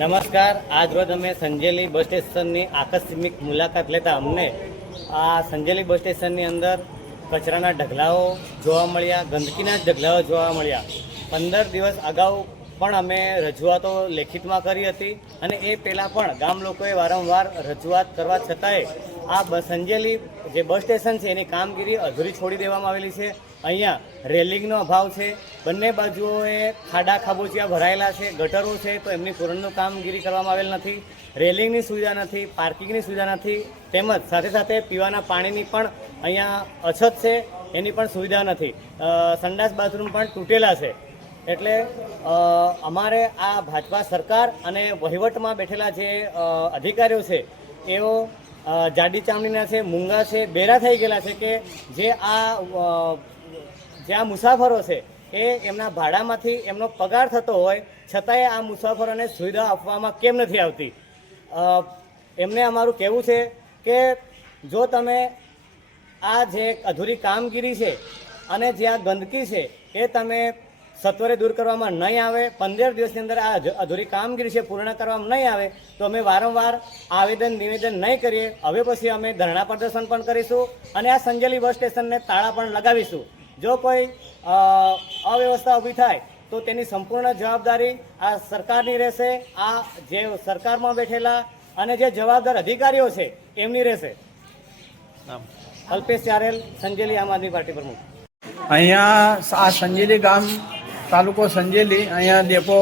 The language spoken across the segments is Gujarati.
નમસ્કાર. આજ રોજ અમે સંજેલી બસ સ્ટેશનની આકસ્મિક મુલાકાત લેતા અમને આ સંજેલી બસ સ્ટેશનની અંદર કચરાના ઢગલાઓ જોવા મળ્યા, ગંદકીના ઢગલાઓ જોવા મળ્યા. પંદર દિવસ અગાઉ પણ અમે રજૂઆતો લેખિતમાં કરી હતી અને એ પહેલાં પણ ગામ લોકોએ વારંવાર રજૂઆત કરવા છતાંય આ બસ સંજેલી જે બસ સ્ટેશન છે એની કામગીરી અધૂરી છોડી દેવામાં આવેલી છે. અહીંયા રેલિંગનો અભાવ છે. બંને બાજુઓએ ખાડા ખાબોચિયા ભરાયેલા છે, ગટરો છે, તો એમની પૂરણનું કામગીરી કરવામાં આવેલ નથી. રેલિંગની સુવિધા નથી, પાર્કિંગની સુવિધા નથી, તેમજ સાથે સાથે પીવાના પાણીની પણ અહીંયા અછત છે, એની પણ સુવિધા નથી. સંડાસ બાથરૂમ પણ તૂટેલા છે. એટલે અમારે આ ભાજપા સરકાર અને વહીવટમાં બેઠેલા જે અધિકારીઓ છે, એઓ જાડી ચામડીના છે, મૂંગા છે, બેરા થઈ ગયેલા છે કે જે આ જે આ મુસાફરો છે, એ એમના ભાડામાંથી એમનો પગાર થતો હોય, છતાંય આ મુસાફરોને સુવિધા આપવામાં કેમ નથી આવતી? એમને અમારું કહેવું છે કે જો તમે આ જે અધૂરી કામગીરી છે અને જે આ ગંદકી છે, એ તમે સત્વરે દૂર કરવામાં નહીં આવે પંદર દિવસની અંદર આ અધૂરી કામગીરી છે પૂર્ણ કરવામાં નહીં આવે તો અમે વારંવાર આવેદન નિવેદન નહીં કરીએ. હવે પછી અમે ધરણા પ્રદર્શન પણ કરીશું અને આ સંજેલી બસ સ્ટેશનને તાળા પણ લગાવીશું. જો કોઈ અવ્યવસ્થા ઊભી થાય તો તેની સંપૂર્ણ જવાબદારી આ સરકારની રહેશે આ જે સરકારમાં બેઠેલા અને જે જવાબદાર અધિકારીઓ છે એમની રહેશે. અલ્પેશ ચારેલ સંજેલી આમ આદમી પાર્ટી પ્રમુખ. અહીંયા આ સંજેલી ગામ તાલુકો સંજેલી અહીંયા ડેપો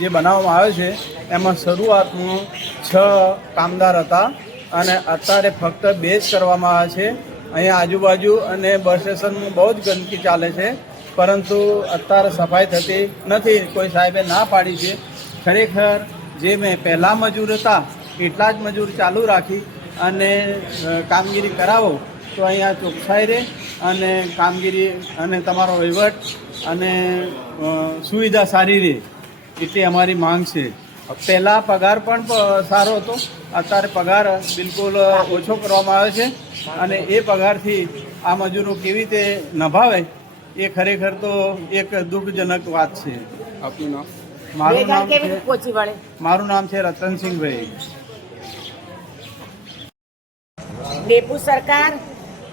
જે બનાવવામાં આવ્યો છે, એમાં શરૂઆતમાં છ કામદાર હતા અને અત્યારે ફક્ત બે જ કરવામાં આવે છે. અહીંયા આજુબાજુ અને બસ સ્ટેશનમાં બહુ જ ગંદકી ચાલે છે, પરંતુ અત્યારે સફાઈ થતી નથી, કોઈ સાહેબે ના પાડી છે. ખરેખર જે મેં પહેલાં મજૂર હતા, એટલા જ મજૂર ચાલુ રાખી અને કામગીરી કરાવો, તો અહીંયા ચોકસાઈ રહે અને કામગીરી અને તમારો વહીવટ અને સુવિધા સારી રહે એટલી અમારી માંગ છે. પહેલાં પગાર પણ સારો હતો. અત્યારે પગાર બિલકુલ ઓછો કરવામાં આવે છે અને એ પગારથી આ મજૂરો કેવી રીતે નભાવે એ ખરેખર તો એક દુઃખજનક વાત છે. આપનું નામ? મારું નામ છે મારું નામ છે રતનસિંહભાઈ. ડેપુ સરકાર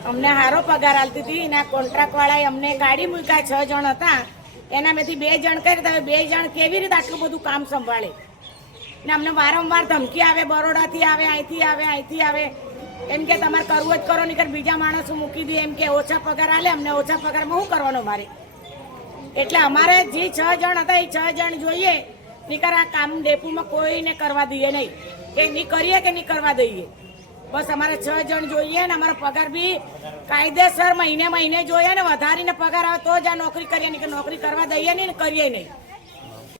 અમને સારો પગાર આલતી હતી. એના કોન્ટ્રાક્ટ વાળાએ અમને ગાડી મૂક્યા, છ જણ હતા. એના મેથી બે જણ કરી તો હવે બે જણ કેવી રીતે આટલું બધું કામ સંભાળે? ને અમને વારંવાર ધમકી આવે, બરોડાથી આવે, અહીંથી આવે અહીંથી આવે. એમ કે તમારે કરવું જ કરો, નહીં બીજા માણસો મૂકી દે. એમ કે ઓછા પગાર આલે, અમને ઓછા પગારમાં શું કરવાનો મારે? એટલે અમારે જે છ જણ હતા, એ છ જણ જોઈએ. નીકળ આ કામ ડેપુમાં કોઈને કરવા દઈએ નહીં. કે નહીં કરીએ કે નહીં કરવા દઈએ? બસ અમારે છ જણ જોઈએ ને અમારો પગાર બી કાયદેસર મહિને મહિને જોઈએ ને વધારીને પગાર આવે તો જ આ નોકરી કરીએ નહીં કે નોકરી કરવા દઈએ નહીં ને કરીએ નહીં.